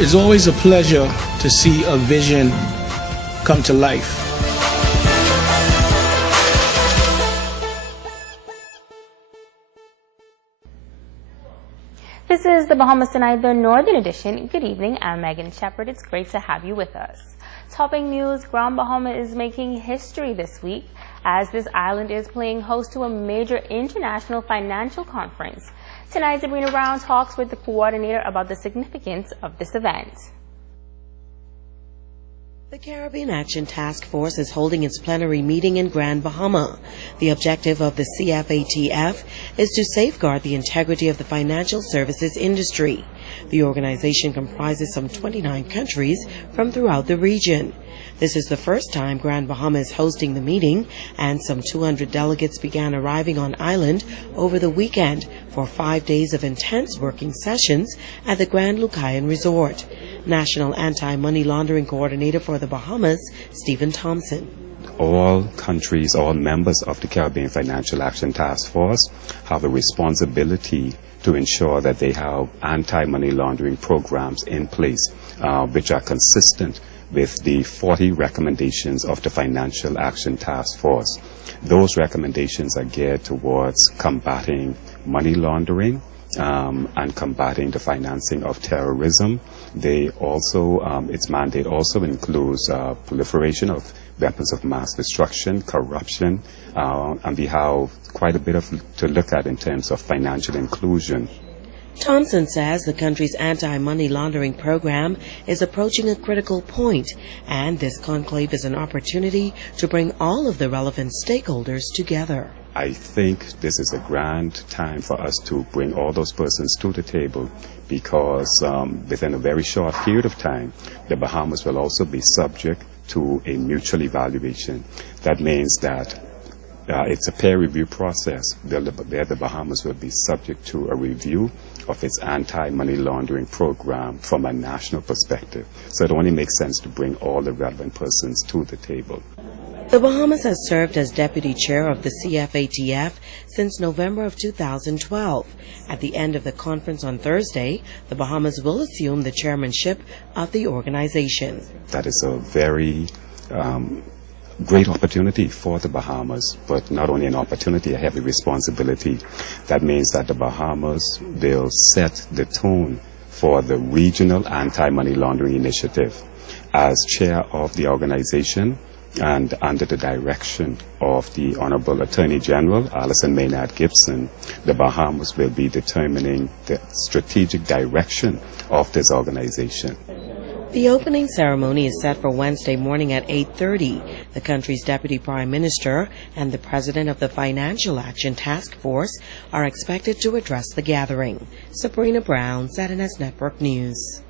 It's always a pleasure to see a vision come to life. This is the Bahamas Tonight, the Northern Edition. Good evening, I'm Megan Shepard. It's great to have you with us. Topping news, Grand Bahama is making history this week as this island is playing host to a major international financial conference. Tonight, Sabrina Brown talks with the coordinator about the significance of this event. The Caribbean Action Task Force is holding its plenary meeting in Grand Bahama. The objective of the CFATF is to safeguard the integrity of the financial services industry. The organization comprises some 29 countries from throughout the region. This is the first time Grand Bahama is hosting the meeting, and some 200 delegates began arriving on island over the weekend for 5 days of intense working sessions at the Grand Lucayan Resort. National Anti-Money Laundering Coordinator for the Bahamas, Stephen Thompson. All countries, all members of the Caribbean Financial Action Task Force have a responsibility to ensure that they have anti-money laundering programs in place which are consistent with the 40 recommendations of the Financial Action Task Force. Those recommendations are geared towards combating money laundering and combating the financing of terrorism. They also, its mandate also includes proliferation of weapons of mass destruction, corruption, and we have quite a bit to look at in terms of financial inclusion. Thompson says the country's anti-money laundering program is approaching a critical point, and this conclave is an opportunity to bring all of the relevant stakeholders together. I think this is a grand time for us to bring all those persons to the table, because within a very short period of time, the Bahamas will also be subject to a mutual evaluation. That means that it's a peer review process where the Bahamas will be subject to a review of its anti-money laundering program from a national perspective. So it only makes sense to bring all the relevant persons to the table. The Bahamas has served as deputy chair of the CFATF since November of 2012. At the end of the conference on Thursday, the Bahamas will assume the chairmanship of the organization. That is a very great opportunity for the Bahamas, but not only an opportunity, a heavy responsibility. That means that the Bahamas will set the tone for the regional anti-money laundering initiative. As chair of the organization and under the direction of the Honorable Attorney General, Alison Maynard Gibson, the Bahamas will be determining the strategic direction of this organization. The opening ceremony is set for Wednesday morning at 8:30. The country's Deputy Prime Minister and the President of the Financial Action Task Force are expected to address the gathering. Sabrina Brown, ZNS Network News.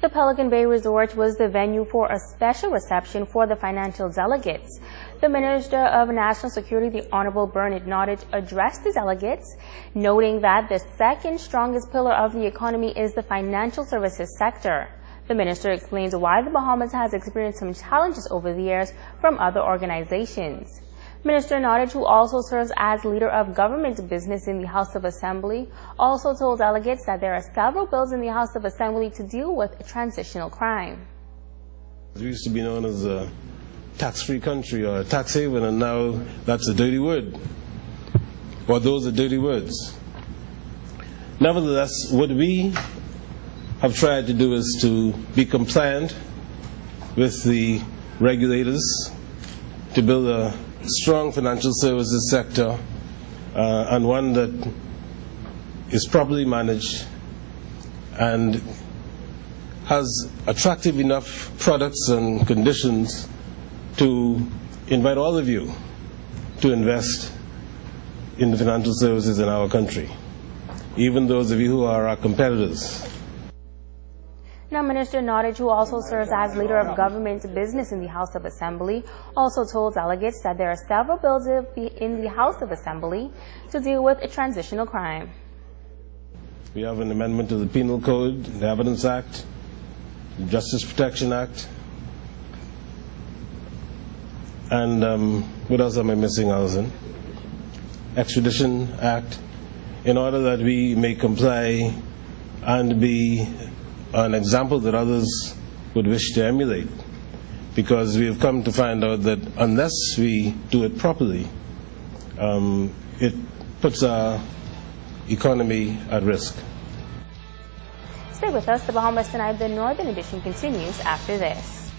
The Pelican Bay Resort was the venue for a special reception for the financial delegates. The Minister of National Security, the Honorable Bernard Nottage, addressed the delegates, noting that the second strongest pillar of the economy is the financial services sector. The minister explains why the Bahamas has experienced some challenges over the years from other organizations. Minister Nottage, who also serves as leader of government business in the House of Assembly, also told delegates that there are several bills in the House of Assembly to deal with transitional crime. We used to be known as a tax-free country or a tax haven, and now that's a dirty word, or those are dirty words. Nevertheless, what we have tried to do is to be compliant with the regulators to build a strong financial services sector and one that is properly managed and has attractive enough products and conditions to invite all of you to invest in the financial services in our country, even those of you who are our competitors. Now, Minister Nottage, who also serves as leader of government business in the House of Assembly, also told delegates that there are several bills in the House of Assembly to deal with transitional crime. We have an amendment to the Penal Code, the Evidence Act, the Justice Protection Act, and what else am I missing, Alison? Extradition Act, in order that we may comply and be an example that others would wish to emulate, because we have come to find out that unless we do it properly, it puts our economy at risk. Stay with us. The Bahamas Tonight, the Northern Edition continues after this.